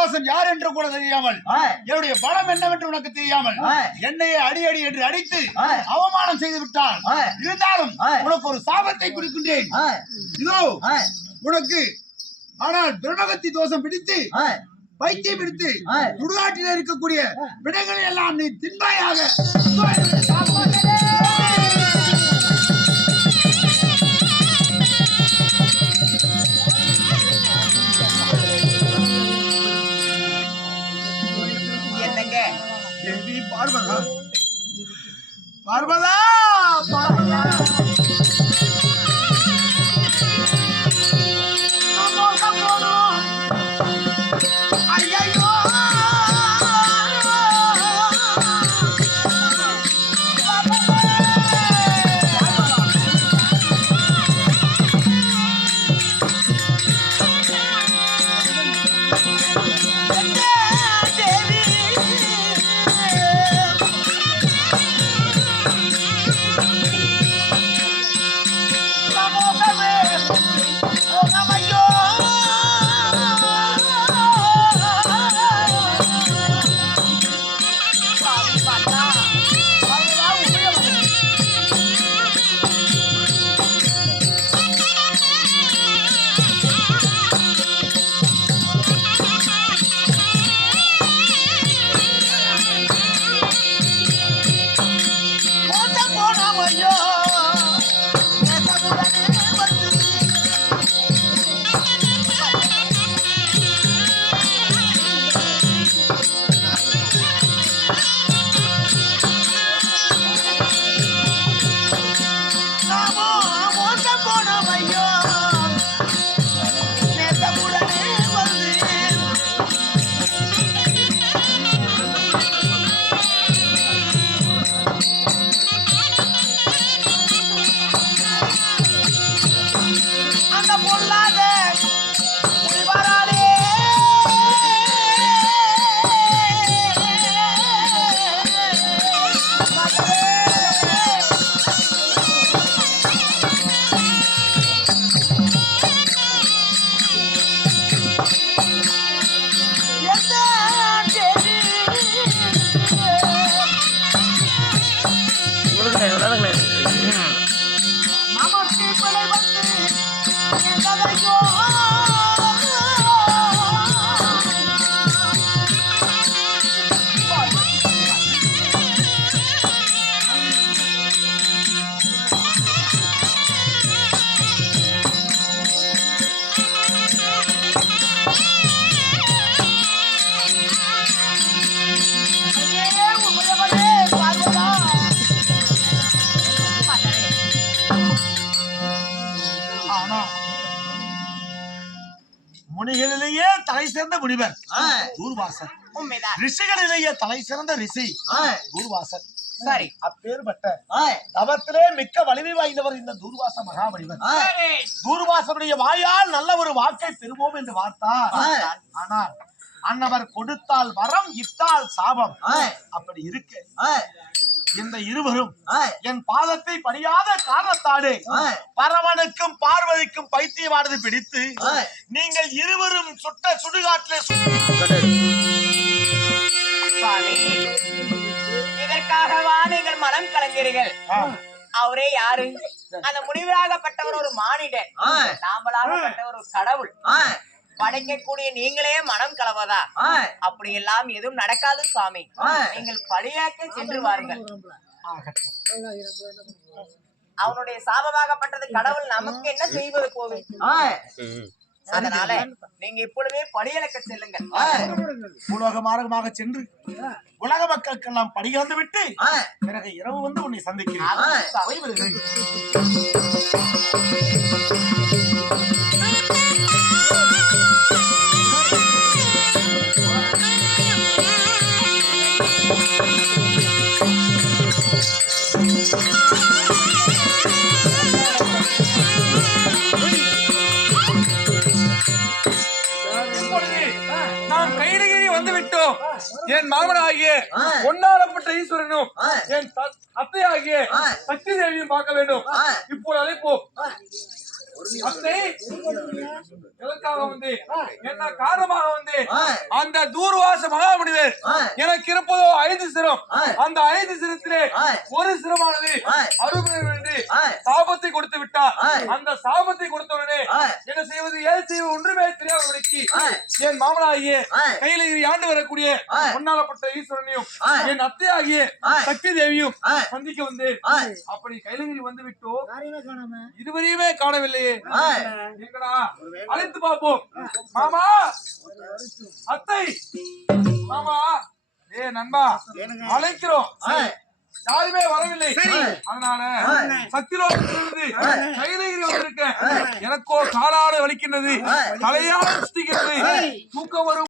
துர்வாசன் யார் என்று கூட தெரியாமல் என்னுடைய பலம் என்னவென்று உனக்கு தெரியாமல். என்னையே அடி அடி என்று அடித்து. அவமானம் செய்து விட்டான். இருந்தாலும். உனக்கு ஒரு சாபத்தை குறிக்கின்றேன் இதோ உனக்கு ஆனால் பிரம்மகத்தி தோஷம் பிடித்து பைத்தியம் பிடித்து. சுடுகாட்டில் இருக்கக்கூடிய விடைகளை எல்லாம் நீ தின்பாயாக தேவி பார்வதா? பார்வதா பார்வதா! அந்த முனிகளிலேயே தலை சிறந்த முனிவர். உண்மைதான். ரிஷிகளிலேயே தலை சிறந்த ரிஷி. ஆ, தூர்வாசன் சரி. அப்பேற்பட்ட தவத்திலே மிக்க வலிமை வாய்ந்தவர் இந்த தூர்வாச சரி. தூர்வாசனுடைய வாயால் நல்ல ஒரு வாக்கை பெறுவோம் என்று பார்த்தார் ஆ. ஆனால் அன்னவர் கொடுத்தால் வரம் இட்டால் சாபம். அப்படி இருக்கு. இந்த இருவரும் என் பாதத்தை பணியாத காரணத்தாலே ஆ, பரமனுக்கும் பார்வதிக்கும் பைத்தியமானது பிடித்து. நீங்கள் இருவரும் சுட்ட சுடுகாட்டிலே இதற்காகவா நீங்கள் மனம் கலங்கிறீர்கள் அவரே யாரு? அந்த முனிவராகப்பட்டவர் ஒரு மானிடன். நாமளாகப்பட்டவர் ஒரு கடவுள். படைக்கக்கூடிய நீங்களே மனம் கலவதா? அப்படி எல்லாம் எதுவும் நடக்காது சுவாமி. நீங்கள் படியாக்க சென்று வாருங்கள். அவனுடைய சாபமாகப்பட்டது கடவுள் நமக்கு என்ன செய்வது போகுது ஆ, அதனால நீங்க இப்பொழுதே படியலக்க செல்லுங்கள். ஆ, உலக மார்க்கமாக சென்று உலக மக்களுக்கெல்லாம் படிகலந்து விட்டு பிறகு இரவு வந்து உன்னை சந்திக்கிறேன். விட்டோம் என் மாமனாகிய ஆ. பொன்னாளப்பட்ட ஈஸ்வரனும். என் அத்தையாகிய. சக்தி தேவியும் பார்க்க வேண்டும். ஆ. இப்போது அழைப்போம். அத்தை எதற்காக வந்து என்ன காரணமாக வந்து அந்த தூர்வாச மகாமுனிவர் எனக்கு இருப்பதோ ஐந்து சிரம். அந்த ஐந்து சிரத்திலே ஒரு சிரமானது அருமையில் என்று சாபத்தை கொடுத்து விட்டார். அந்த சாபத்தை கொடுத்தவுடனே என்ன செய்வது? ஏது செய்வது? ஒன்றுமே தெரியாதவனுக்கு என் மாமனாகிய கையில ஆண்டு வரக்கூடிய பொன்னாலப்பட்ட ஈஸ்வரனையும் என் அத்தையாகிய சக்தி தேவியும் சந்திக்க வந்து அப்படி கைலகிரி வந்து விட்டோ இதுவரையுமே காணவில்லையே. எங்கடா? அழைத்து பார்ப்போம். மாமா! அத்தை! மாமா! ஏ நண்பா! அழைக்கிறோம். யாருமே வரவில்லை. அதனால சக்திலோகத்திலிருந்து கைலகிரி வந்திருக்கேன் எனக்கோ காலாடு வலிக்கின்றது. தலையாடு சுத்திக்கிறது தூக்கம் வரும்.